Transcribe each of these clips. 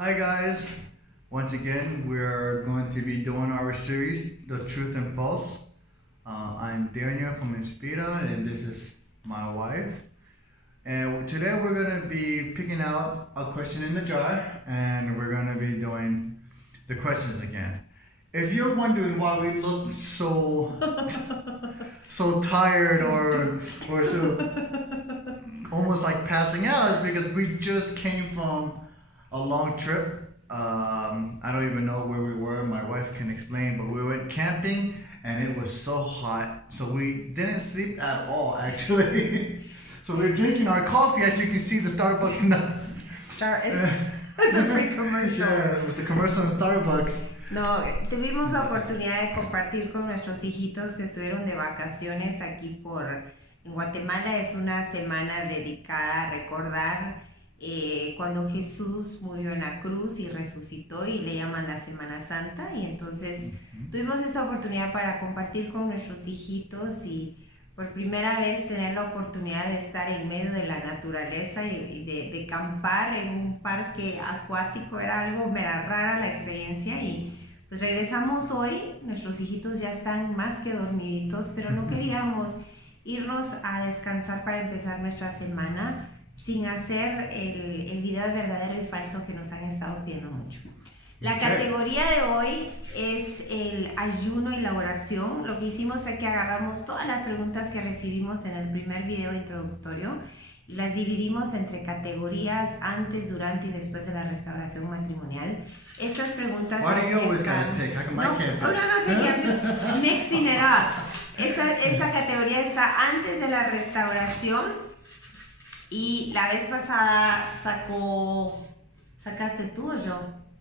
Hi guys! Once again, we're going to be doing our series, The Truth and False. I'm Daniel from Inspira, and this is my wife. And today we're going to be picking out a question in the jar, and we're going to be doing the questions again. If you're wondering why we look so tired or so almost like passing out, is because we just came from a long trip. I don't even know where we were. My wife can explain, but we went camping and it was so hot, so we didn't sleep at all actually. So we're drinking our coffee, as you can see the Starbucks. It's a free commercial. Yeah, it was a commercial in Starbucks. No, tuvimos la oportunidad de compartir con nuestros hijitos que estuvieron de vacaciones aquí en Guatemala. Es una semana dedicada a recordar cuando Jesús murió en la cruz y resucitó, y le llaman la Semana Santa. Y entonces tuvimos esta oportunidad para compartir con nuestros hijitos, y por primera vez tener la oportunidad de estar en medio de la naturaleza y de acampar en un parque acuático. Era algo mera rara la experiencia, y pues regresamos hoy. Nuestros hijitos ya están más que dormiditos, pero no queríamos irnos a descansar para empezar nuestra semana sin hacer el video de verdadero y falso que nos han estado pidiendo mucho. La categoría de hoy es el ayuno y la oración. Lo que hicimos fue que agarramos todas las preguntas que recibimos en el primer video introductorio y las dividimos entre categorías antes, durante y después de la restauración matrimonial. Estas preguntas Why do you always están... gotta take? How come I No, can't no, pick? no, I'm just mixing it up. Esta categoría está antes de la restauración, y la vez pasada ¿sacaste tú o yo?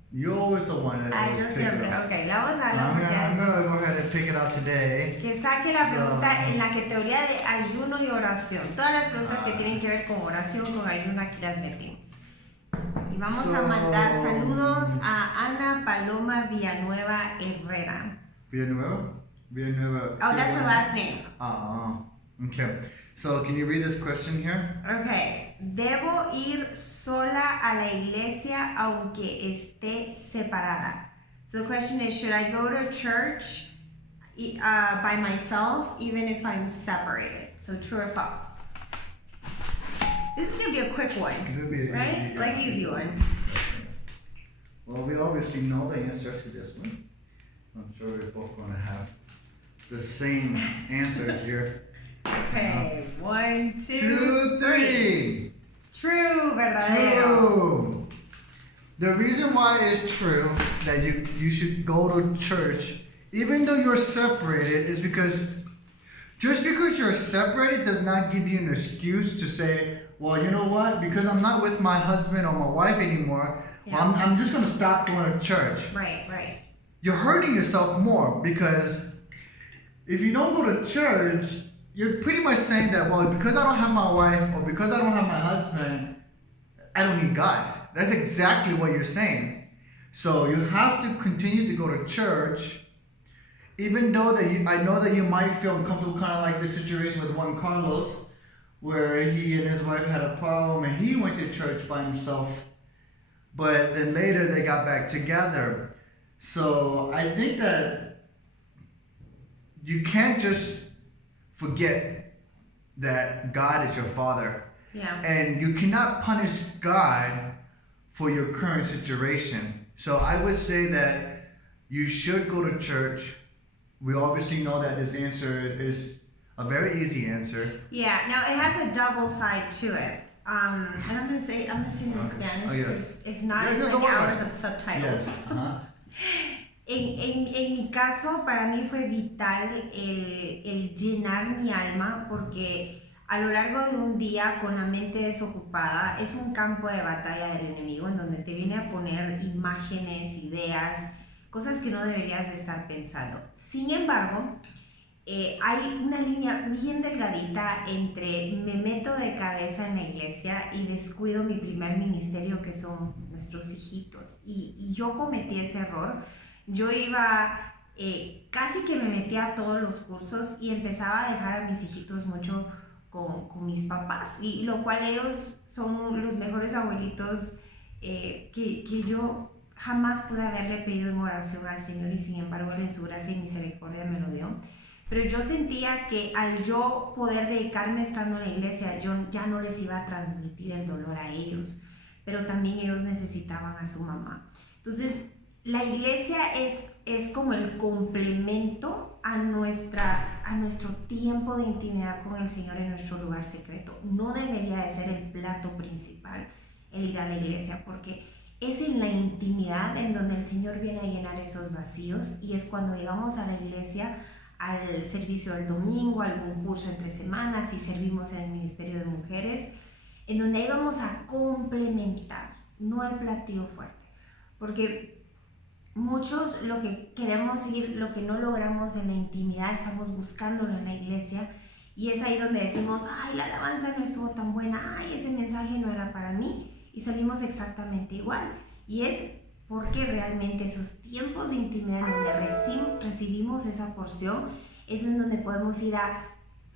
You're always the one that Yo pick siempre, it up. ok, la vamos a So dar. I'm gonna go ahead and pick it out today. Que saque la pregunta en la categoría de ayuno y oración. Todas las preguntas que tienen que ver con oración, con ayuno, aquí las metimos. Y vamos a mandar saludos a Ana Paloma Villanueva Herrera. Villanueva? Oh, that's her last name. Okay. So can you read this question here? Okay. ¿Debo ir sola a la iglesia aunque esté separada? So the question is, should I go to church by myself even if I'm separated? So true or false? This is going to be a quick one, right? Like easy one. Well, we obviously know the answer to this one. I'm sure we're both going to have the same answer here. Okay, 1, 2, 2, 3. True, verdadero. True. The reason why it's true that you should go to church even though you're separated is because just because you're separated does not give you an excuse to say, well, you know what, because I'm not with my husband or my wife anymore, well, I'm just going to stop going to church. Right. You're hurting yourself more, because if you don't go to church, you're pretty much saying that, well, because I don't have my wife or because I don't have my husband, I don't need God. That's exactly what you're saying. So you have to continue to go to church, even though I know that you might feel uncomfortable, kind of like the situation with Juan Carlos, where he and his wife had a problem and he went to church by himself, but then later they got back together. So I think that you can't just forget that God is your father. Yeah. And you cannot punish God for your current situation. So I would say that you should go to church. We obviously know that this answer is a very easy answer. Yeah, now it has a double side to it. And I'm gonna say in Spanish, because if not, it's like hours of subtitles. Yes. Uh-huh. En mi caso, para mí fue vital el llenar mi alma, porque a lo largo de un día con la mente desocupada es un campo de batalla del enemigo, en donde te viene a poner imágenes, ideas, cosas que no deberías de estar pensando. Sin embargo, hay una línea bien delgadita entre me meto de cabeza en la iglesia y descuido mi primer ministerio, que son nuestros hijitos. Y yo cometí ese error. Yo iba, casi que me metía a todos los cursos y empezaba a dejar a mis hijitos mucho con mis papás, y lo cual ellos son los mejores abuelitos que yo jamás pude haberle pedido en oración al Señor y sin embargo Él en su gracia y misericordia me lo dio. Pero yo sentía que al yo poder dedicarme estando en la iglesia, yo ya no les iba a transmitir el dolor a ellos, pero también ellos necesitaban a su mamá. Entonces, la iglesia es como el complemento a nuestro tiempo de intimidad con el Señor en nuestro lugar secreto. No debería de ser el plato principal el ir a la iglesia, porque es en la intimidad en donde el Señor viene a llenar esos vacíos, y es cuando llegamos a la iglesia, al servicio del domingo, algún curso entre semanas, si servimos en el Ministerio de Mujeres, en donde ahí vamos a complementar, no el platillo fuerte. Porque muchos lo que queremos ir, lo que no logramos en la intimidad, estamos buscándolo en la iglesia, y es ahí donde decimos, ay, la alabanza no estuvo tan buena, ay, ese mensaje no era para mí, y salimos exactamente igual. Y es porque realmente esos tiempos de intimidad en donde recibimos esa porción es en donde podemos ir a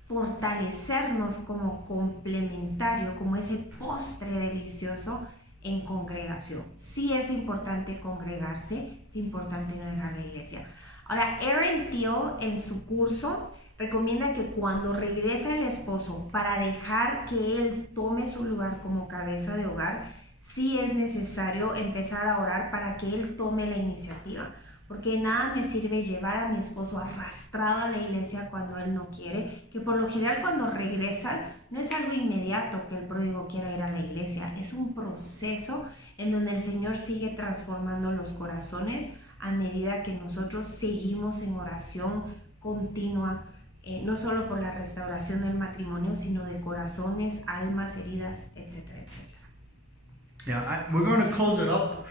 fortalecernos como complementario, como ese postre delicioso en congregación. Sí es importante congregarse, es importante no dejar la iglesia. Ahora, Erin Thiel en su curso recomienda que cuando regresa el esposo para dejar que él tome su lugar como cabeza de hogar, sí es necesario empezar a orar para que él tome la iniciativa, porque nada me sirve llevar a mi esposo arrastrado a la iglesia cuando él no quiere, que por lo general cuando regresa no es algo inmediato que el pródigo quiera ir a la iglesia, es un proceso en donde el Señor sigue transformando los corazones a medida que nosotros seguimos en oración continua, no solo por la restauración del matrimonio, sino de corazones, almas, heridas, etcétera, etcétera. Yeah, we're going to close it up.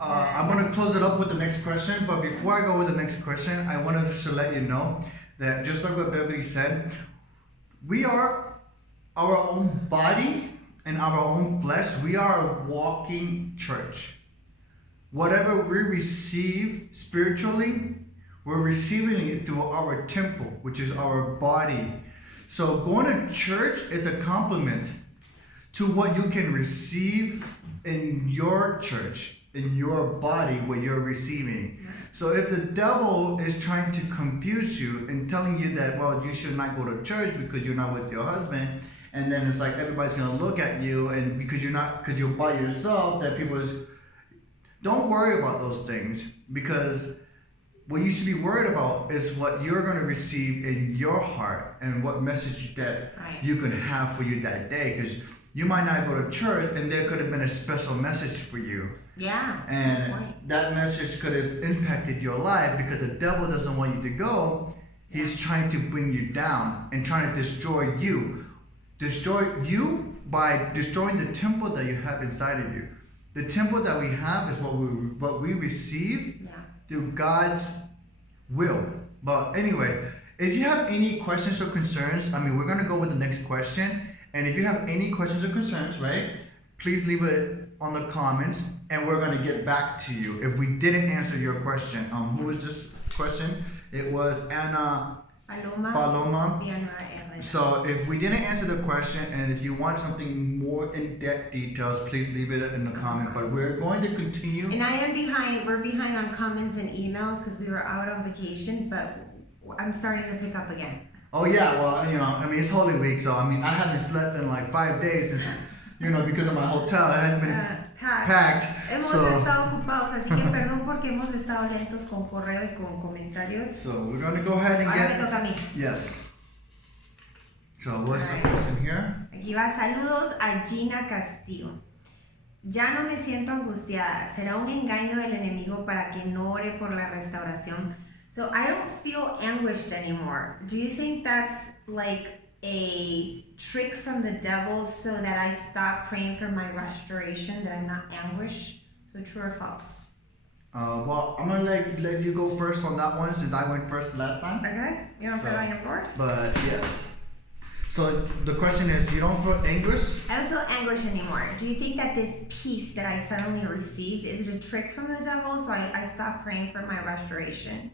I'm going to close it up with the next question, but before I go with the next question, I wanted just to let you know that just like what Beverly said, we are our own body and our own flesh. We are a walking church. Whatever we receive spiritually, we're receiving it through our temple, which is our body. So going to church is a compliment to what you can receive in your church, in your body, what you're receiving. So if the devil is trying to confuse you and telling you that, well, you should not go to church because you're not with your husband, and then it's like everybody's gonna look at you, and because you're by yourself, that people don't worry about those things, because what you should be worried about is what you're going to receive in your heart and what message that you can have for you that day, because you might not go to church and there could have been a special message for you. Yeah. And that message could have impacted your life, because the devil doesn't want you to go. He's trying to bring you down and trying to destroy you. Destroy you by destroying the temple that you have inside of you. The temple that we have is what we receive through God's will. But anyway, if you have any questions or concerns, we're going to go with the next question. And if you have any questions or concerns, right, please leave it on the comments and we're going to get back to you if we didn't answer your question. Who was this question? It was Ana Paloma. So if we didn't answer the question, and if you want something more in-depth details, please leave it in the comment. But we're going to continue. And I am behind. We're behind on comments and emails because we were out on vacation, but I'm starting to pick up again. Oh yeah, well, it's Holy Week, so I haven't slept in like 5 days since, because of my hotel. It has been packed. Hemos estado ocupados, así que perdón porque hemos estado lentos con correo y con comentarios. So we're going to go ahead and Ahora me toca a mí. Yes. So what's the question here? Aquí va, saludos a Gina Castillo. Ya no me siento angustiada. ¿Será un engaño del enemigo para que no ore por la restauración? So I don't feel anguished anymore. Do you think that's like a trick from the devil so that I stop praying for my restoration, that I'm not anguished? So true or false? Well, I'm going to let you go first on that one since I went first last time. Okay. You want to put it on your board? But yes. So the question is, you don't feel anguish? I don't feel anguish anymore. Do you think that this peace that I suddenly received, is it a trick from the devil so I stop praying for my restoration?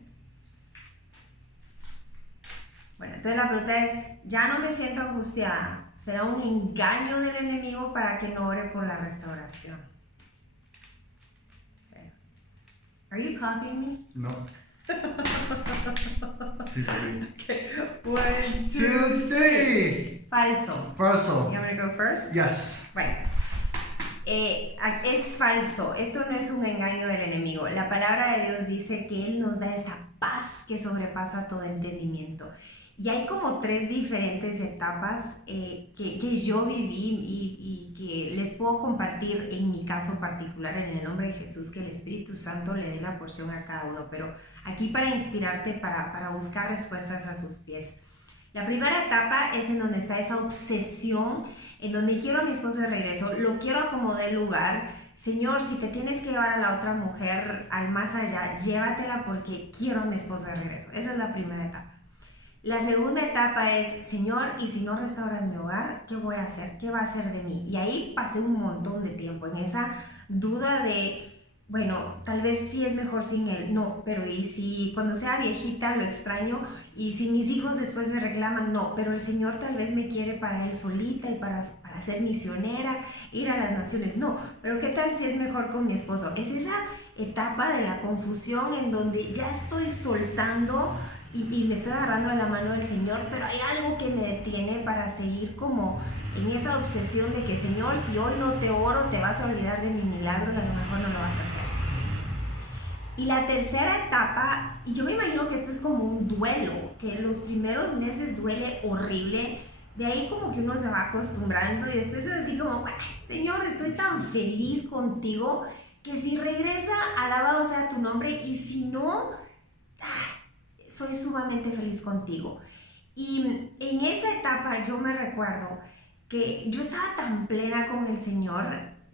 Bueno, entonces la pregunta es, ya no me siento angustiada. ¿Será un engaño del enemigo para que no ore por la restauración? Are you copying me? No. Sí, sí. Okay. 1, 2, 3. Falso. Falso. You want me to go first? Yes. Bueno. Es falso. Esto no es un engaño del enemigo. La palabra de Dios dice que Él nos da esa paz que sobrepasa todo entendimiento. Y hay como 3 diferentes etapas que yo viví y que les puedo compartir en mi caso particular, en el nombre de Jesús, que el Espíritu Santo le dé la porción a cada uno. Pero aquí para inspirarte, para buscar respuestas a sus pies. La primera etapa es en donde está esa obsesión, en donde quiero a mi esposo de regreso, lo quiero acomodar el lugar. Señor, si te tienes que llevar a la otra mujer al más allá, llévatela porque quiero a mi esposo de regreso. Esa es la primera etapa. La segunda etapa es, Señor, y si no restauras mi hogar, ¿qué voy a hacer? ¿Qué va a hacer de mí? Y ahí pasé un montón de tiempo en esa duda de, bueno, tal vez sí es mejor sin él. No, pero ¿y si cuando sea viejita lo extraño? Y si mis hijos después me reclaman, no, pero el Señor tal vez me quiere para Él solita y para ser misionera, ir a las naciones. No, pero ¿qué tal si es mejor con mi esposo? Es esa etapa de la confusión en donde ya estoy soltando y me estoy agarrando de la mano del Señor, pero hay algo que me detiene para seguir como en esa obsesión de que, Señor, si hoy no te oro, te vas a olvidar de mi milagro y a lo mejor no lo vas a hacer. Y la tercera etapa, y yo me imagino que esto es como un duelo, que en los primeros meses duele horrible, de ahí como que uno se va acostumbrando y después es así como, Señor, estoy tan feliz contigo que si regresa, alabado sea tu nombre, y si no, soy sumamente feliz contigo. Y en esa etapa yo me recuerdo que yo estaba tan plena con el Señor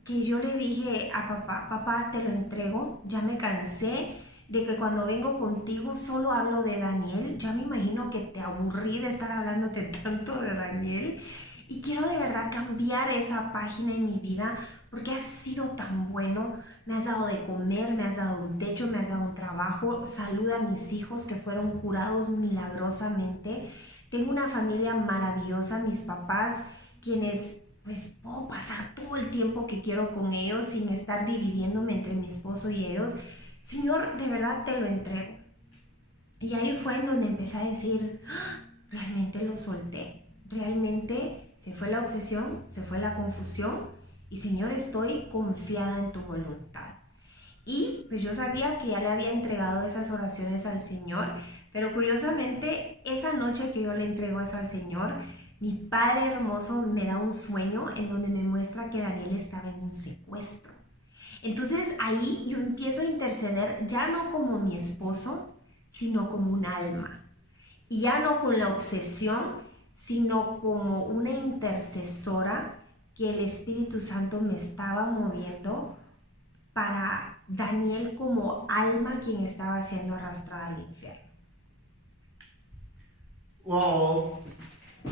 que yo le dije a papá, te lo entrego, ya me cansé de que cuando vengo contigo solo hablo de Daniel, ya me imagino que te aburrí de estar hablándote tanto de Daniel y quiero de verdad cambiar esa página en mi vida porque has sido tan bueno, me has dado de comer, me has dado un techo, me has dado un trabajo, saluda a mis hijos que fueron curados milagrosamente, tengo una familia maravillosa, mis papás, quienes pues puedo pasar todo el tiempo que quiero con ellos sin estar dividiéndome entre mi esposo y ellos. Señor, de verdad te lo entrego. Y ahí fue en donde empecé a decir, realmente lo solté, realmente se fue la obsesión, se fue la confusión y Señor, estoy confiada en tu voluntad. Y pues yo sabía que ya le había entregado esas oraciones al Señor, pero curiosamente esa noche que yo le entrego eso al Señor, mi Padre hermoso me da un sueño en donde me muestra que Daniel estaba en un secuestro. Entonces ahí yo empiezo a interceder ya no como mi esposo, sino como un alma. Y ya no con la obsesión, sino como una intercesora que el Espíritu Santo me estaba moviendo para Daniel como alma quien estaba siendo arrastrada al infierno. Well,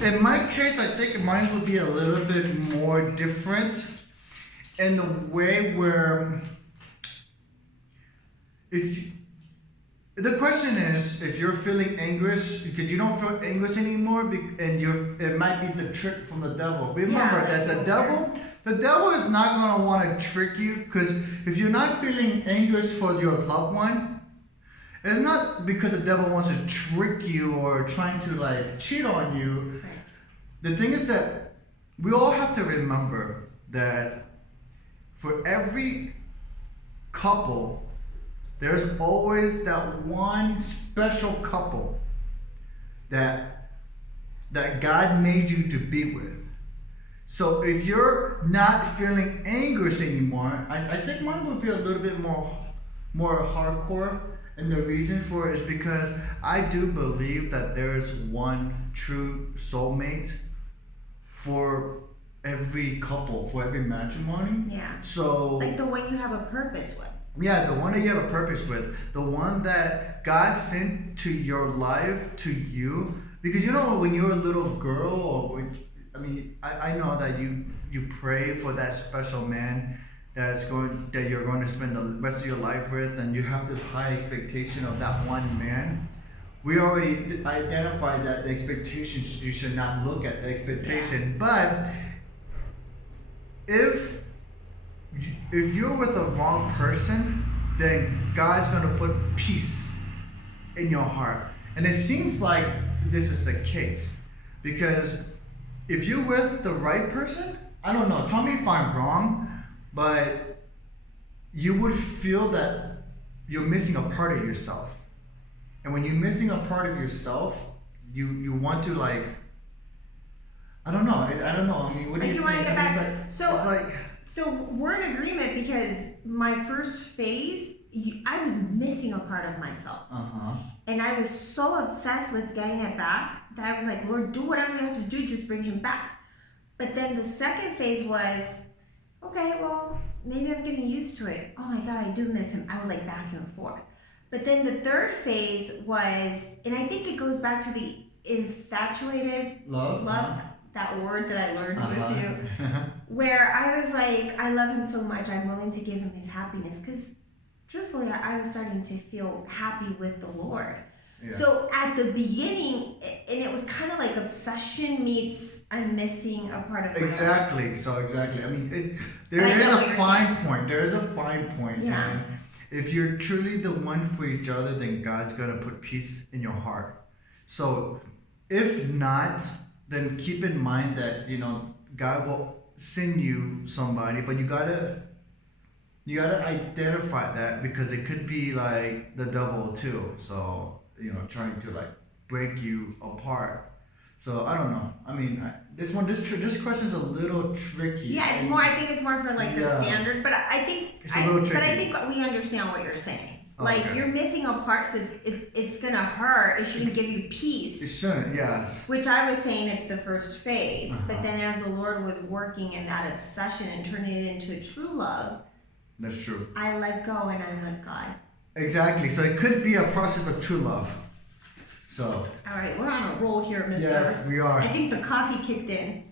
in my case, I think mine would be a little bit more different in the way where the question is if you're feeling anguish because you don't feel anguish anymore and it might be the trick from the devil. Remember that the devil is not going to want to trick you because if you're not feeling anguish for your loved one, it's not because the devil wants to trick you or trying to like cheat on you. Right. The thing is that we all have to remember that for every couple, there's always that one special couple that God made you to be with. So if you're not feeling anguish anymore, I think mine would be a little bit more hardcore. And the reason for it is because I do believe that there is one true soulmate for every couple, for every matrimony. Yeah. So like the one you have a purpose with. Yeah, the one that you have a purpose with, the one that God sent to your life, to you. Because you know, when you're a little girl, or I know that you pray for that special man that you're going to spend the rest of your life with, and you have this high expectation of that one man. We already identified that the expectations, you should not look at the expectation. But if you're with the wrong person, then God's going to put peace in your heart. And it seems like this is the case. Because if you're with the right person, I don't know, tell me if I'm wrong, but you would feel that you're missing a part of yourself. And when you're missing a part of yourself, you want to like, I don't know. I mean, what do you think? Want to get back. It's like, so we're in agreement because my first phase, I was missing a part of myself. And I was so obsessed with getting it back that I was like, Lord, do whatever you have to do, just bring him back. But then the second phase was, okay, well, maybe I'm getting used to it. Oh my God, I do miss him. I was like back and forth. But then the third phase was, and I think it goes back to the infatuated love, that word that I learned with you, where I was like, I love him so much, I'm willing to give him his happiness. Because truthfully, I was starting to feel happy with the Lord. Yeah. So at the beginning, and it was kind of like obsession meets I'm missing a part of my Exactly. So exactly. I mean, there is a fine point. There is a fine point. Yeah. And if you're truly the one for each other, then God's going to put peace in your heart. So if not, then keep in mind that, God will send you somebody, but you gotta identify that, because it could be like the devil too. So, trying to like break you apart. So I don't know. I mean, this question is a little tricky. Yeah, it's more. I think it's more for like the standard, but I think it's a little tricky. But I think we understand what you're saying. Like Okay. you're missing a part, so it's gonna hurt. It shouldn't give you peace. It shouldn't. Yes. Which I was saying it's the first phase, but then as the Lord was working in that obsession and turning it into a true love, that's true. I let go and I let God. Exactly. So it could be a process of true love. So. All right, we're on a roll here, Mister. Yes, we are. I think the coffee kicked in.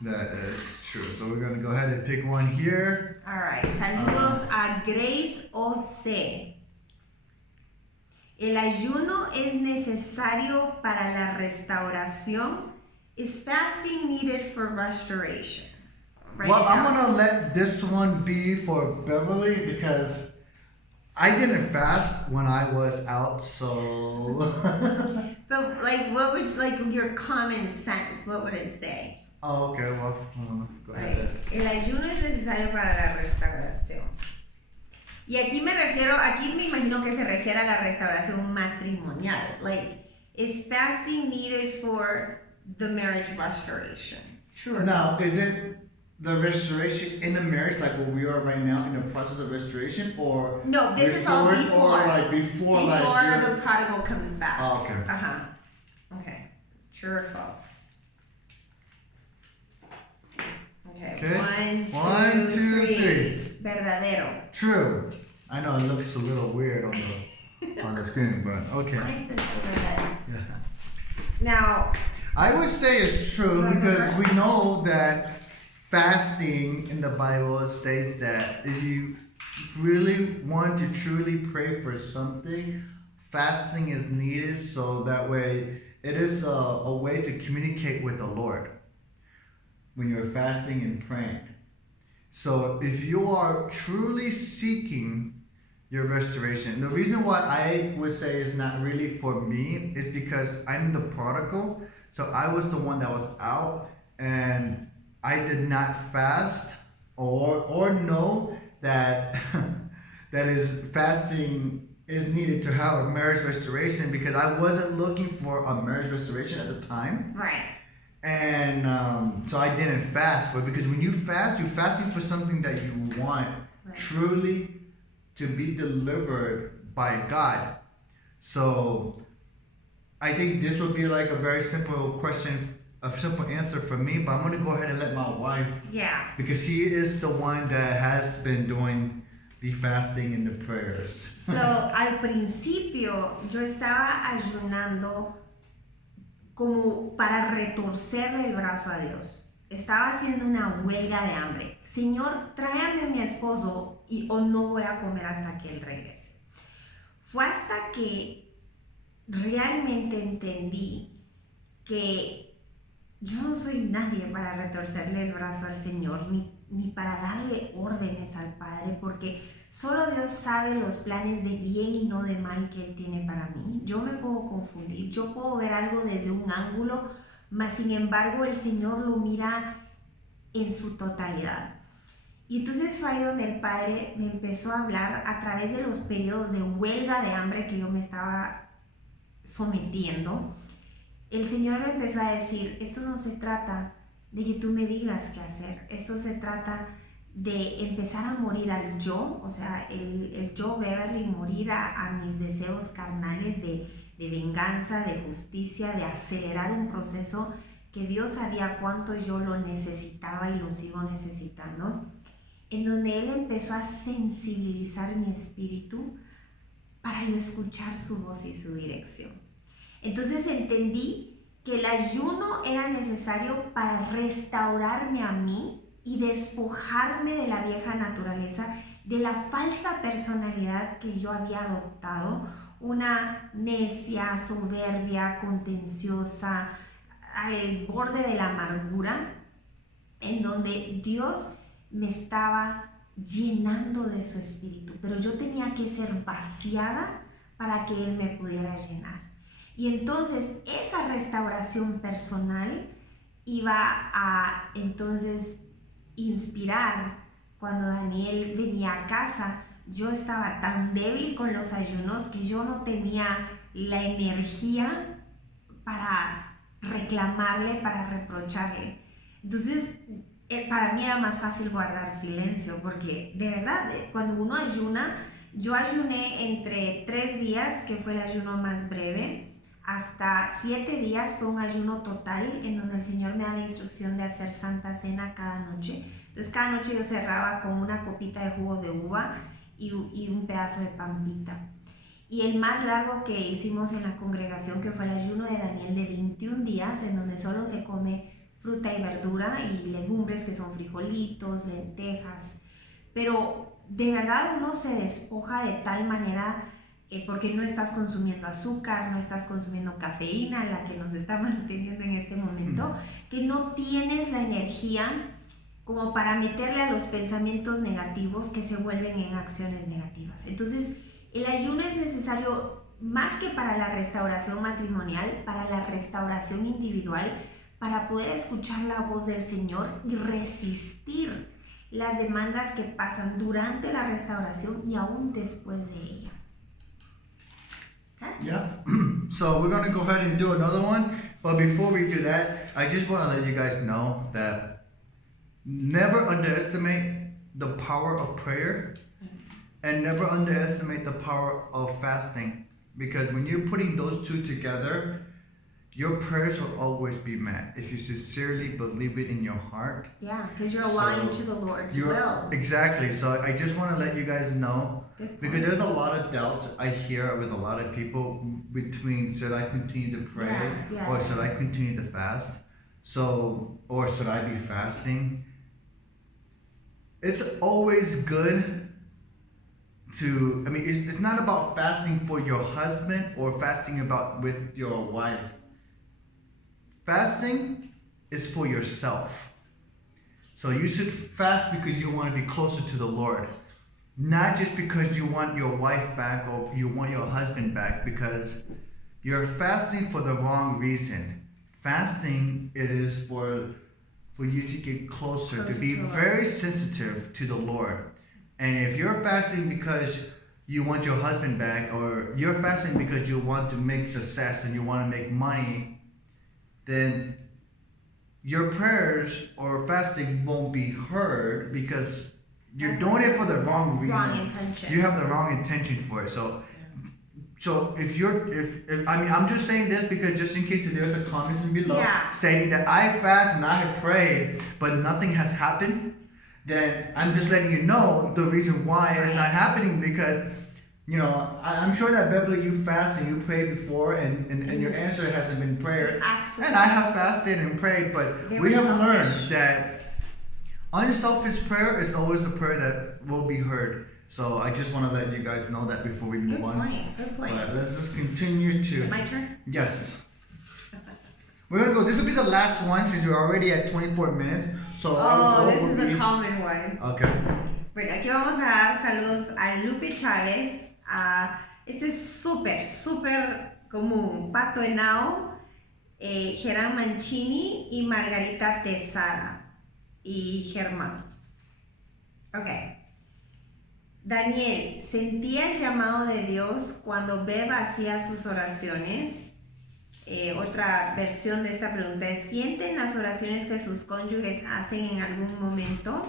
That is true. So we're going to go ahead and pick one here. All right. Saludos a Grace O.C. El ayuno es necesario para la restauración. Is fasting needed for restoration? I'm going to let this one be for Beverly, because I didn't fast when I was out, so... But what would your common sense, what would it say? Oh, okay, well, go ahead. El ayuno es necesario para la restauración. Y aquí me imagino que se refiere a la restauración matrimonial. Like, is fasting needed for the marriage restoration? True. Now, is it the restoration in the marriage, like where we are right now in the process of restoration, or no? This is all before. Or before the prodigal comes back. Oh, okay. Okay. True or false? Okay. One, two, three. Verdadero. True. I know it looks a little weird on the screen, but okay. Mine says verdadero. Yeah. Now, I would say it's true, because we know that fasting in the Bible states that if you really want to truly pray for something, fasting is needed, so that way it is a way to communicate with the Lord when you're fasting and praying. So if you are truly seeking your restoration, the reason why I would say it's not really for me is because I'm the prodigal. So I was the one that was out, and I did not fast or know that that is fasting is needed to have a marriage restoration, because I wasn't looking for a marriage restoration at the time. right. And so I didn't fast for it, because when you fast, you're fasting for something that you want truly to be delivered by God. So I think this would be like a very simple question, a simple answer for me, but I'm going to go ahead and let my wife, because she is the one that has been doing the fasting and the prayers. So al principio yo estaba ayunando como para retorcerle el brazo a Dios. Estaba haciendo una huelga de hambre. Señor, tráeme a mi esposo o no voy a comer hasta que él regrese. Fue hasta que realmente entendí que yo no soy nadie para retorcerle el brazo al Señor, ni ni para darle órdenes al Padre, porque solo Dios sabe los planes de bien y no de mal que Él tiene para mí. Yo me puedo confundir, yo puedo ver algo desde un ángulo, mas sin embargo el Señor lo mira en su totalidad. Y entonces fue ahí donde el Padre me empezó a hablar a través de los periodos de huelga de hambre que yo me estaba sometiendo. El Señor me empezó a decir, esto no se trata de que tú me digas qué hacer, esto se trata de empezar a morir al yo, o sea, el yo Beverly, morir a mis deseos carnales de venganza, de justicia, de acelerar un proceso que Dios sabía cuánto yo lo necesitaba y lo sigo necesitando, en donde Él empezó a sensibilizar mi espíritu para yo escuchar su voz y su dirección. Entonces entendí que el ayuno era necesario para restaurarme a mí y despojarme de la vieja naturaleza, de la falsa personalidad que yo había adoptado, una necia, soberbia, contenciosa, al borde de la amargura, en donde Dios me estaba llenando de su espíritu, pero yo tenía que ser vaciada para que Él me pudiera llenar. Y entonces esa restauración personal iba a entonces inspirar. Cuando Daniel venía a casa, yo estaba tan débil con los ayunos que yo no tenía la energía para reclamarle, para reprocharle. Entonces para mí era más fácil guardar silencio, porque de verdad cuando uno ayuna, yo ayuné entre 3 días, que fue el ayuno más breve, hasta 7 días fue un ayuno total, en donde el Señor me da la instrucción de hacer Santa Cena cada noche. Entonces cada noche yo cerraba con una copita de jugo de uva y un pedazo de pampita. Y el más largo que hicimos en la congregación, que fue el ayuno de Daniel de 21 días, en donde solo se come fruta y verdura y legumbres, que son frijolitos, lentejas. Pero de verdad uno se despoja de tal manera, porque no estás consumiendo azúcar, no estás consumiendo cafeína, la que nos está manteniendo en este momento, que no tienes la energía como para meterle a los pensamientos negativos que se vuelven en acciones negativas. Entonces el ayuno es necesario más que para la restauración matrimonial, para la restauración individual, para poder escuchar la voz del Señor y resistir las demandas que pasan durante la restauración y aún después de ella. ¿Okay? Yeah. So we're going to go ahead and do another one. But before we do that, I just want to let you guys know that never underestimate the power of prayer and never underestimate the power of fasting. Because when you're putting those two together, your prayers will always be met if you sincerely believe it in your heart. Yeah, because you're aligned to the Lord's will. Exactly. So I just want to let you guys know, because there's a lot of doubts I hear with a lot of people between should I continue to pray or should I continue to fast? So, or should I be fasting? It's always good to, I mean, it's not about fasting for your husband or fasting with your wife. Fasting is for yourself. So you should fast because you want to be closer to the Lord. Not just because you want your wife back or you want your husband back, because you're fasting for the wrong reason. Fasting, it is for you to get closer to be very sensitive to the Lord. And if you're fasting because you want your husband back, or you're fasting because you want to make success and you want to make money, then your prayers or fasting won't be heard because you're doing it for the wrong reason. Wrong intention. You have the wrong intention for it. So if I mean, I'm just saying this because just in case there's a comment below stating that I fast and I have prayed, but nothing has happened, then I'm just letting you know the reason why it's not happening, because you know, I'm sure that Beverly, you fast and you prayed before, and your answer hasn't been prayer. Absolutely. And I have fasted and prayed, but we have learned that unselfish prayer is always a prayer that will be heard. So I just want to let you guys know that before we move on. Good point. But let's just continue to. Is it my turn? Yes. We're gonna go. This will be the last one since we're already at 24 minutes. So Oh, this will is a be... common one. Okay. Bueno, aquí vamos a dar saludos a Lupe Chávez. Este es súper común. Pato Henao, Gerán Mancini y Margarita Tesada y Germán. Ok. Daniel, ¿sentía el llamado de Dios cuando Beba hacía sus oraciones? Otra versión de esta pregunta es: ¿sienten las oraciones que sus cónyuges hacen en algún momento?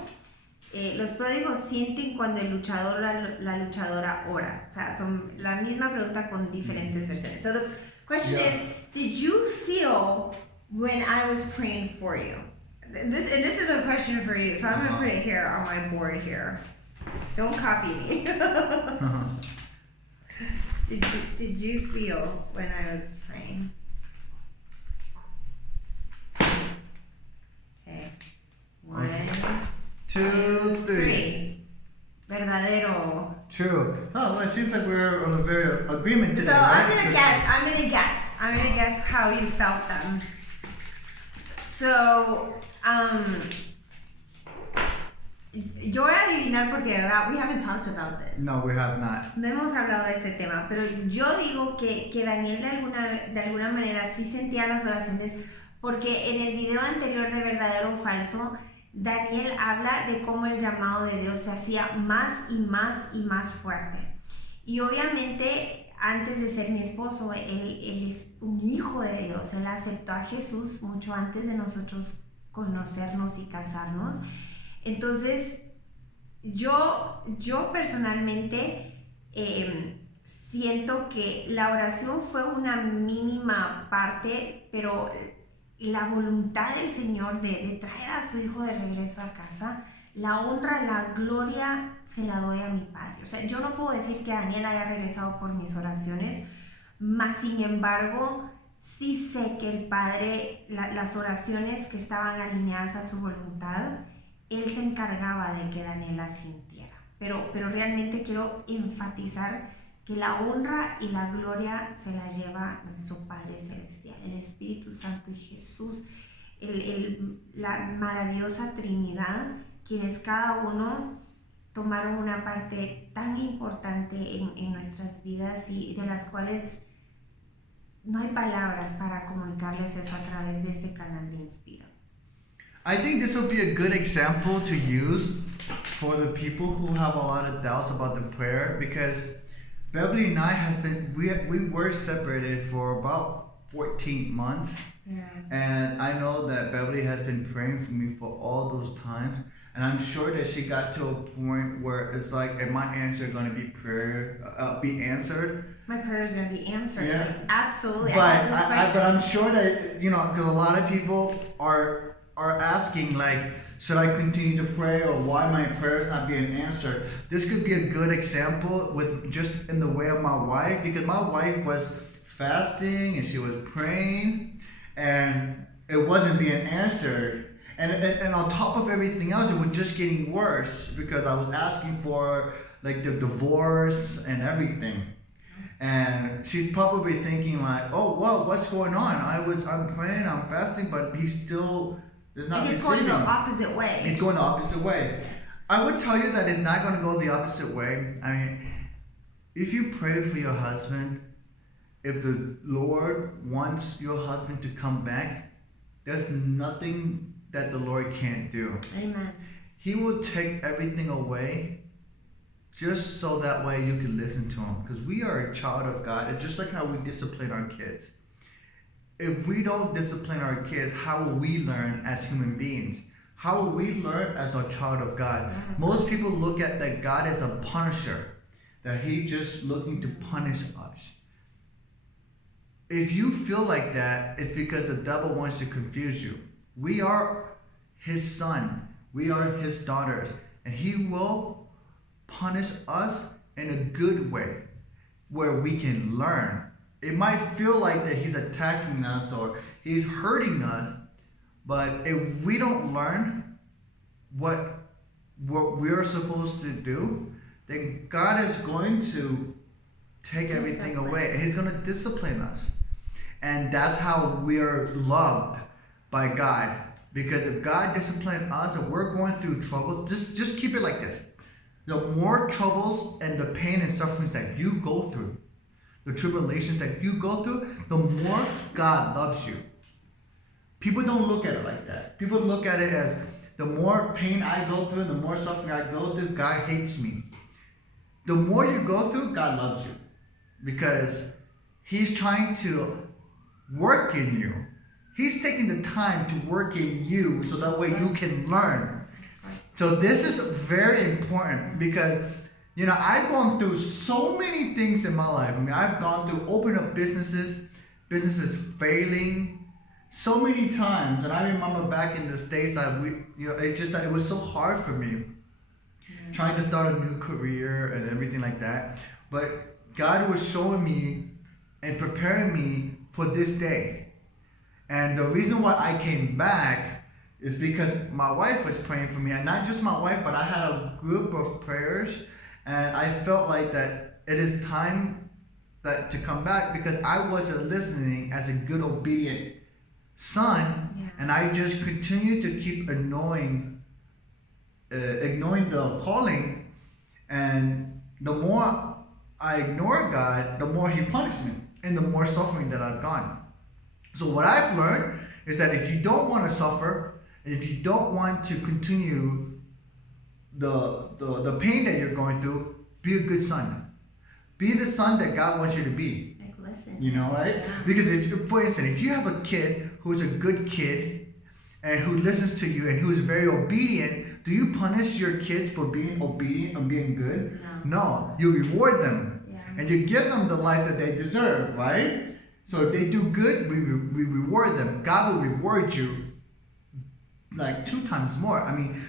Los pródigos sienten cuando el luchador la luchadora ora. O sea, son la misma pregunta con diferentes versiones. So the question is, did you feel when I was praying for you? This is a question for you, so I'm going to put it here on my board here. Don't copy me. Did you feel when I was praying? Okay. 1, 2, 3. Verdadero. True. Oh, well, it seems like we're on a very agreement today. So right? I'm gonna guess how you felt them. So, yo voy a adivinar porque de verdad, we haven't talked about this. No, we have not. No hemos hablado de este tema, pero yo digo que Daniel de alguna manera sí sentía las oraciones, porque en el video anterior de Verdadero o Falso, Daniel habla de cómo el llamado de Dios se hacía más y más fuerte. Y obviamente, antes de ser mi esposo, él es un hijo de Dios. Él aceptó a Jesús mucho antes de nosotros conocernos y casarnos. Entonces, yo personalmente siento que la oración fue una mínima parte, pero la voluntad del Señor de traer a su hijo de regreso a casa, la honra, la gloria se la doy a mi Padre. O sea, yo no puedo decir que Daniel haya regresado por mis oraciones, mas sin embargo, sí sé que el Padre, las oraciones que estaban alineadas a su voluntad, Él se encargaba de que Daniel las sintiera. Pero realmente quiero enfatizar que la honra y la gloria se la lleva nuestro Padre Celestial, el Espíritu Santo y Jesús, la maravillosa Trinidad, quienes cada uno tomaron una parte tan importante en nuestras vidas y de las cuales no hay palabras para comunicarles eso a través de este canal de Inspira. I think this will be a good example to use for the people who have a lot of doubts about the prayer, because Beverly and I we were separated for about 14 months. Yeah. And I know that Beverly has been praying for me for all those times. And I'm sure that she got to a point where it's like, am my answer going to be answered? My prayer is going to be answered. Yeah. Like, absolutely. But I'm sure that, because a lot of people are asking, like, should I continue to pray, or why my prayers not being answered? This could be a good example with just in the way of my wife, because my wife was fasting and she was praying and it wasn't being answered. And on top of everything else, it was just getting worse because I was asking for like the divorce and everything. And she's probably thinking like, oh, well, what's going on? I'm praying, I'm fasting, but he's still... It's going the opposite way. It's going the opposite way. I would tell you that it's not going to go the opposite way. I mean, if you pray for your husband, if the Lord wants your husband to come back, there's nothing that the Lord can't do. Amen. He will take everything away just so that way you can listen to him. Because we are a child of God. It's just like how we discipline our kids. If we don't discipline our kids, how will we learn as human beings? How will we learn as a child of God? Most people look at that God as a punisher, that He's just looking to punish us. If you feel like that, it's because the devil wants to confuse you. We are His son. We are His daughters. And He will punish us in a good way, where we can learn. It might feel like that He's attacking us or He's hurting us, but if we don't learn what we're supposed to do, then God is going to take everything away and He's going to discipline us. And that's how we're loved by God. Because if God disciplines us and we're going through trouble, just keep it like this. The more troubles and the pain and sufferings that you go through, the tribulations that you go through, the more God loves you. People don't look at it like that. People look at it as the more pain I go through, the more suffering I go through, God hates me. The more you go through, God loves you. Because He's trying to work in you. He's taking the time to work in you so that way you can learn. So this is very important because, you know, I've gone through so many things in my life. I mean, I've gone through opening up businesses failing so many times. And I remember back in the States, it's just that it was so hard for me trying to start a new career and everything like that. But God was showing me and preparing me for this day. And the reason why I came back is because my wife was praying for me, and not just my wife, but I had a group of prayers, and I felt like that it is time to come back because I wasn't listening as a good obedient son, and I just continued to keep ignoring the calling, and the more I ignored God, the more He punished me, and the more suffering that I've gone. So what I've learned is that if you don't want to suffer, if you don't want to continue the pain that you're going through, be a good son. Be the son that God wants you to be. Like, listen. You know, right? Yeah. Because for instance, if you have a kid who's a good kid and who listens to you and who's very obedient, do you punish your kids for being obedient and being good? No. You reward them. Yeah. And you give them the life that they deserve, right? So if they do good, we reward them. God will reward you like 2 times more. I mean,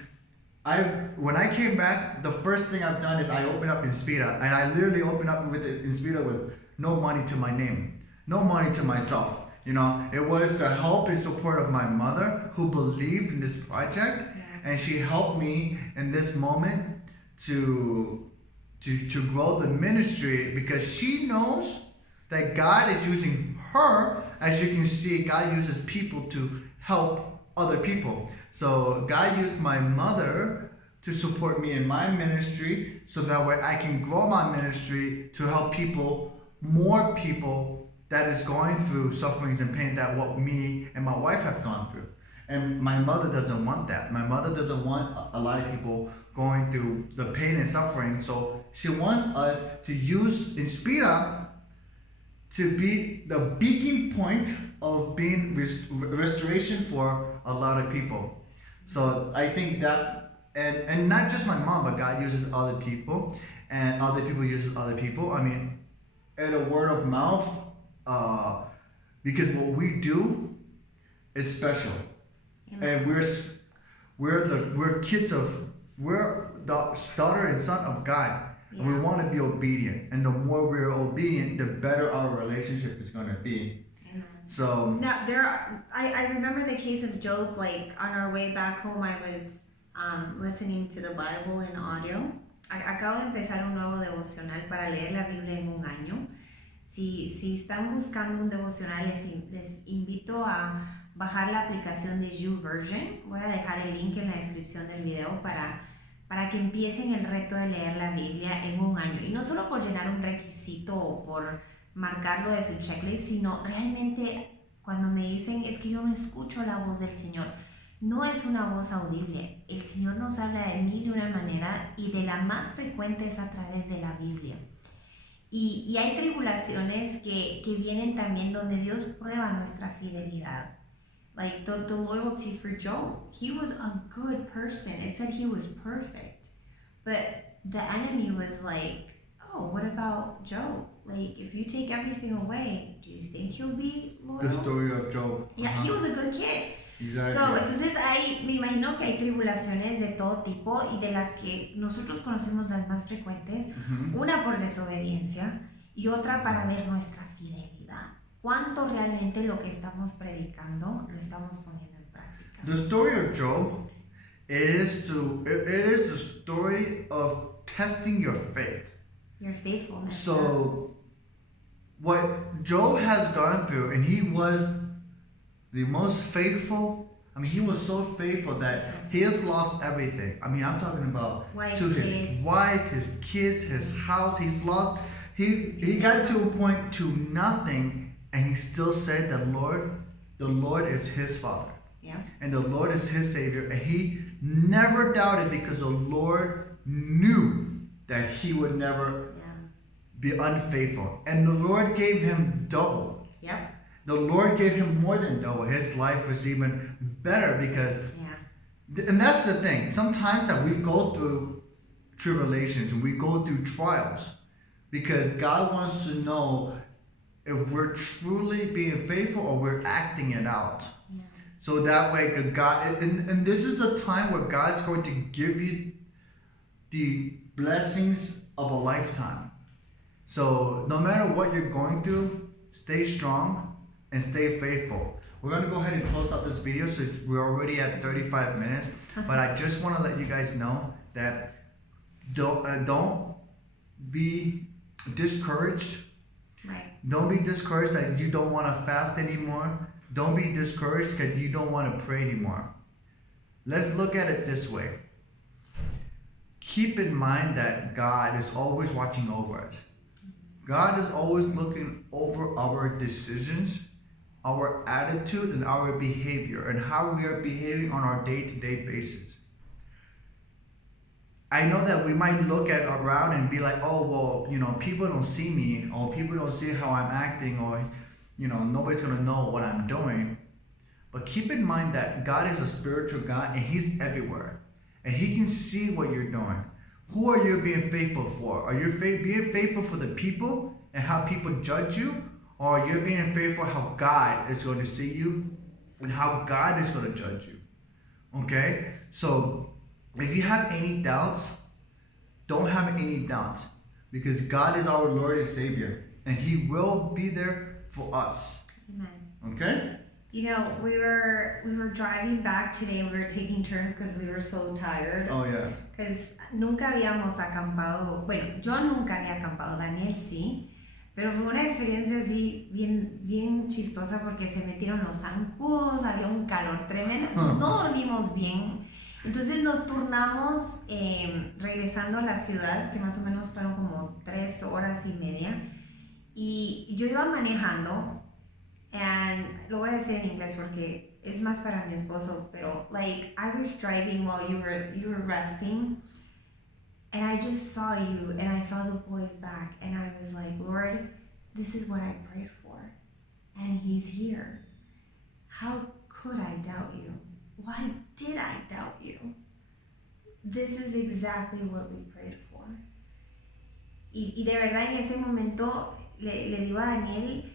when I came back, the first thing I've done is I opened up Inspira, and I literally opened up with Inspira with no money to my name, no money to myself. You know, it was the help and support of my mother who believed in this project, and she helped me in this moment to grow the ministry because she knows that God is using her. As you can see, God uses people to help other people. So God used my mother to support me in my ministry so that way I can grow my ministry to help more people that is going through sufferings and pain that what me and my wife have gone through. And my mother doesn't want that. My mother doesn't want a lot of people going through the pain and suffering. So she wants us to use Inspira to be the beacon point of being restoration for a lot of people. So I think that, and not just my mom, but God uses other people, and other people uses other people. I mean, and a word of mouth, because what we do is special, and we're the daughter and son of God. Yeah. And we want to be obedient, and the more we're obedient, the better our relationship is going to be. Amen. So now I remember the case of Job. Like on our way back home, I was listening to the Bible in audio. Acabo de empezar un nuevo devocional para leer la Biblia en un año. Si están buscando un devocional, les invito a bajar la aplicación de YouVersion. Voy a dejar el link en la descripción del video para que empiecen el reto de leer la Biblia en un año. Y no solo por llenar un requisito o por marcarlo de su checklist, sino realmente cuando me dicen es que yo no escucho la voz del Señor. No es una voz audible. El Señor nos habla de mil y una manera, y de la más frecuente es a través de la Biblia. Y hay tribulaciones que vienen también donde Dios prueba nuestra fidelidad. Like the loyalty for Job. He was a good person. It said he was perfect. But the enemy was like, oh, what about Job? Like, if you take everything away, do you think he'll be loyal? The story of Job. Yeah, he was a good kid. Exactly. So, entonces me imagino que hay tribulaciones de todo tipo, y de las que nosotros conocemos las más frecuentes, una por desobediencia y otra para ver nuestra fidelidad. ¿Cuánto realmente lo que estamos predicando lo estamos poniendo en práctica? The story of Job is the story of testing your faith. Your faithfulness. So what Job has gone through, and he was the most faithful. I mean, he was so faithful that he has lost everything. I mean, I'm talking about his wife, his kids, his house. He's lost. He got to a point to nothing, and he still said that the Lord is his Father. Yeah. And the Lord is his Savior. And he never doubted because the Lord knew that he would never be unfaithful. And the Lord gave him double. Yep. The Lord gave him more than double. His life was even better because, and that's the thing. Sometimes that we go through tribulations and we go through trials because God wants to know if we're truly being faithful or we're acting it out. Yeah. So that way, God, and this is the time where God's going to give you the blessings of a lifetime. So no matter what you're going through, stay strong and stay faithful. We're going to go ahead and close out this video. So we're already at 35 minutes. But I just want to let you guys know that don't be discouraged. Right. Don't be discouraged that you don't want to fast anymore. Don't be discouraged that you don't want to pray anymore. Let's look at it this way. Keep in mind that God is always watching over us. God is always looking over our decisions, our attitude, and our behavior, and how we are behaving on our day-to-day basis. I know that we might look at around and be like, oh, well, people don't see me, or people don't see how I'm acting, or, nobody's going to know what I'm doing. But keep in mind that God is a spiritual God, and he's everywhere. And he can see what you're doing. Who are you being faithful for? Are you being faithful for the people and how people judge you? Or are you being faithful how God is going to see you and how God is going to judge you? Okay? So, if you have any doubts, don't have any doubts. Because God is our Lord and Savior. And he will be there for us. Amen. Okay? We were driving back today. We were taking turns because we were so tired. Oh, yeah. Because nunca habíamos acampado. Bueno, yo nunca había acampado. Daniel sí. Pero fue una experiencia así bien chistosa porque se metieron los zancudos, había un calor tremendo. Entonces no dormimos bien. Entonces nos turnamos regresando a la ciudad, que más o menos fueron como 3 horas y media. Y yo iba manejando. And lo voy a decir en inglés porque es más para mi esposo, pero like I was driving while you were resting, and I just saw you and I saw the boys back, and I was like, Lord, this is what I prayed for, and he's here. How could I doubt you? Why did I doubt you? This is exactly what we prayed for. Y de verdad en ese momento le digo a Daniel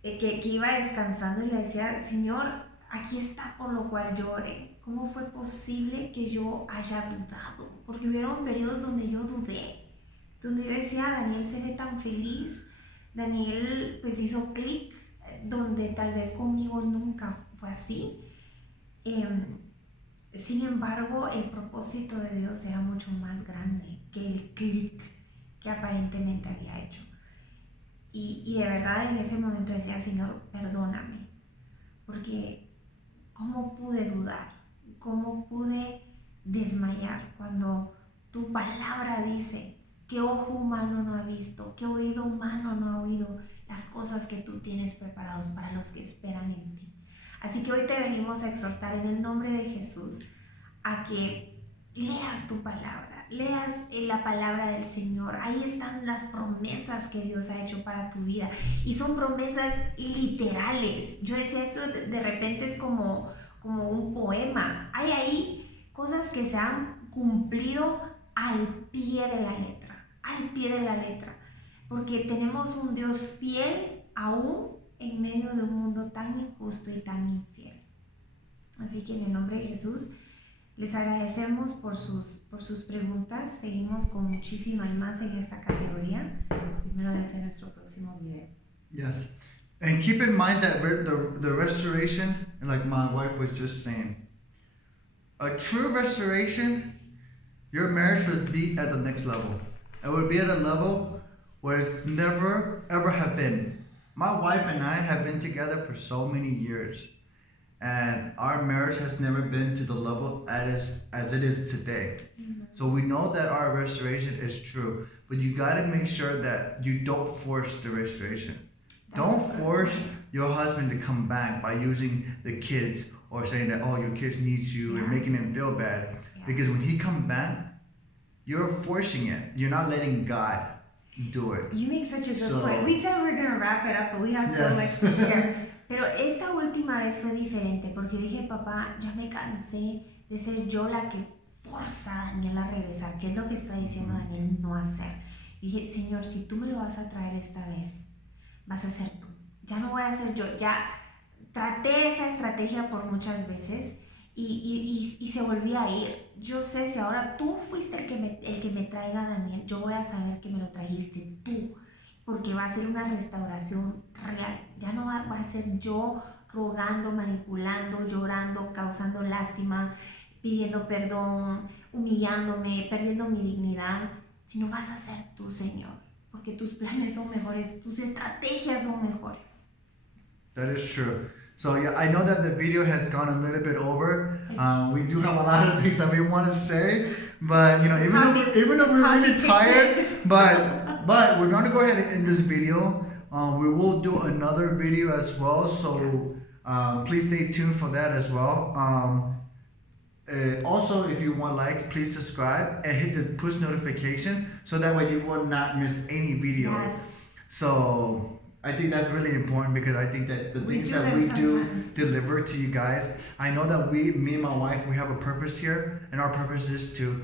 que iba descansando y le decía, Señor, aquí está por lo cual yo oré. ¿Cómo fue posible que yo haya dudado? Porque hubieron periodos donde yo dudé, donde yo decía, Daniel se ve tan feliz, Daniel pues hizo clic, donde tal vez conmigo nunca fue así. Sin embargo, el propósito de Dios era mucho más grande que el clic que aparentemente había hecho. Y de verdad en ese momento decía, Señor, perdóname, porque ¿cómo pude dudar? ¿Cómo pude desmayar cuando tu palabra dice que ojo humano no ha visto, que oído humano no ha oído las cosas que tú tienes preparados para los que esperan en ti? Así que hoy te venimos a exhortar en el nombre de Jesús a que leas tu palabra. Leas la palabra del Señor. Ahí están las promesas que Dios ha hecho para tu vida. Y son promesas literales. Yo decía, esto de repente es como un poema. Hay ahí cosas que se han cumplido al pie de la letra. Al pie de la letra. Porque tenemos un Dios fiel aún en medio de un mundo tan injusto y tan infiel. Así que en el nombre de Jesús les agradecemos por sus preguntas. Seguimos con muchísimas más en esta categoría. Primero Dios en nuestro próximo video. Yes. And keep in mind that the restoration, like my wife was just saying, a true restoration, your marriage would be at the next level. It would be at a level where it's never ever have been. My wife and I have been together for so many years, and our marriage has never been to the level as it is today. So we know that our restoration is true, but you gotta make sure that you don't force the restoration. Don't force your husband to come back by using the kids or saying that, oh, your kids needs you and making him feel bad. Because when he comes back, you're forcing it. You're not letting God do it. You make such a good point. We said we were going to wrap it up, but we have so much to share. Pero esta última vez fue diferente porque dije, papá, ya me cansé de ser yo la que forza a Daniel a regresar. ¿Qué es lo que está diciendo Daniel no hacer? Y dije, Señor, si tú me lo vas a traer esta vez, vas a ser tú. Ya no voy a ser yo. Ya traté esa estrategia por muchas veces y se volvía a ir. Yo sé, si ahora tú fuiste el que me traiga a Daniel, yo voy a saber que me lo trajiste tú, porque va a ser una restauración real. Ya no va a ser yo rogando, manipulando, llorando, causando lástima, pidiendo perdón, humillándome, perdiendo mi dignidad, sino vas a ser tú, Señor, porque tus planes son mejores, tus estrategias son mejores. That is true. So yeah, I know that the video has gone a little bit over. We do have a lot of things that we want to say, but you know, even though we're really tired, but we're going to go ahead and end this video. We will do another video as well, so please stay tuned for that as well. Also, if you want like, please subscribe and hit the push notification so that way you will not miss any video. Yes. So I think that's really important because I think that the things that we do deliver to you guys. I know that me and my wife, we have a purpose here, and our purpose is to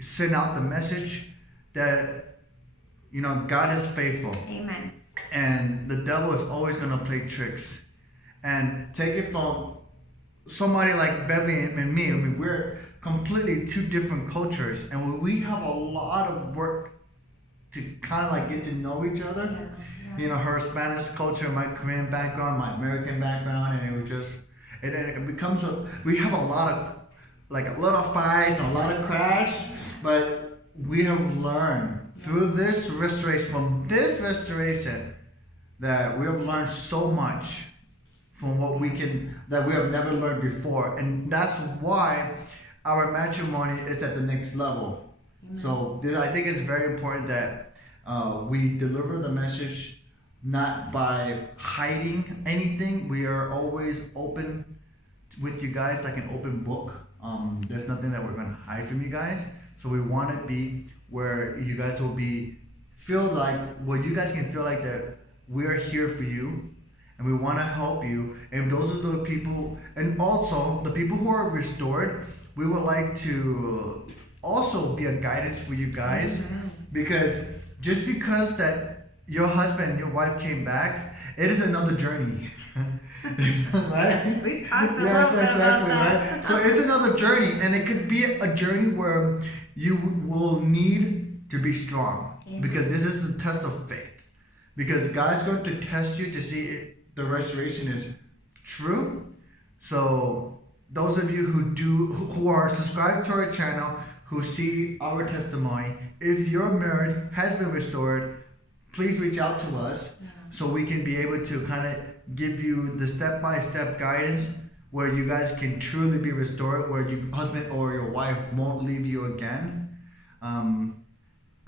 send out the message that, you know, God is faithful. Amen. And the devil is always going to play tricks. And take it from somebody like Beverly and me. I mean, we're completely two different cultures, and we have a lot of work to kind of like get to know each other. Yeah. You know, her Spanish culture, my Korean background, my American background, and it becomes we have a lot of fights, a lot of crash, but we have learned through this restoration, that we have learned so much from that we have never learned before, and that's why our matrimony is at the next level. Amen. So I think it's very important that we deliver the message not by hiding anything. We are always open with you guys, like an open book. There's nothing that we're going to hide from you guys. So we want to be where you guys will feel like that we're here for you, and we want to help you. And those are the people, and also the people who are restored, we would like to also be a guidance for you guys. Mm-hmm. Because just because that your husband and your wife came back, it is another journey. Right? We talked a little bit about that. Right? So it's another journey, and it could be a journey where you will need to be strong. Amen. Because this is a test of faith. Because God's going to test you to see if the restoration is true. So those of you who are subscribed to our channel, who see our testimony, if your marriage has been restored, please reach out to us so we can be able to kind of give you the step-by-step guidance where you guys can truly be restored, where your husband or your wife won't leave you again.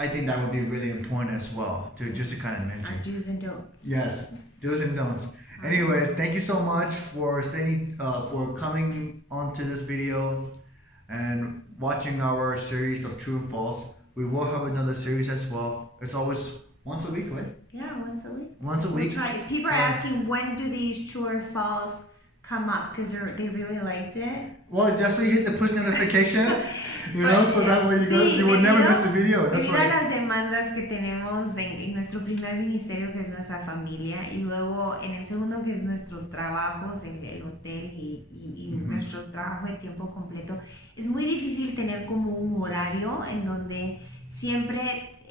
I think that would be really important as well, to kind of mention. Our do's and don'ts. Yes, do's and don'ts. Anyways, thank you so much for coming onto this video and watching our series of True and False. We will have another series as well. It's always once a week, right? Yeah, once a week. Once a week. People are asking, when do these True or False come up? Because they really liked it. Well, that's when you hit the push notification, so that way you will never miss a video. That's right. Las demandas que tenemos en nuestro primer ministerio, que es nuestra familia, y luego en el segundo, que es nuestros trabajos, el hotel y nuestro trabajo de tiempo completo, es muy difícil tener como un horario en donde siempre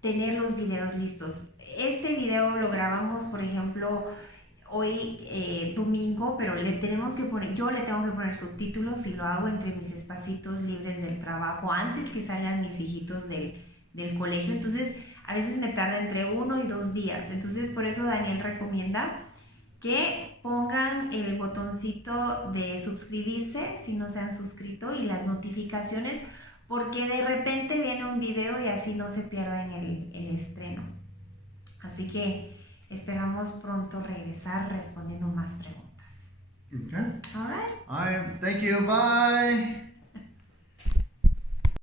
tener los videos listos. Este video lo grabamos, por ejemplo, hoy domingo, pero yo le tengo que poner subtítulos y lo hago entre mis espacitos libres del trabajo antes que salgan mis hijitos del colegio. Entonces a veces me tarda entre 1 y 2 días. Entonces por eso Daniel recomienda que pongan el botoncito de suscribirse si no se han suscrito y las notificaciones, porque de repente viene un video y así no se pierden el estreno. Así que esperamos pronto regresar respondiendo más preguntas. Okay. All right. All right. Thank you. Bye.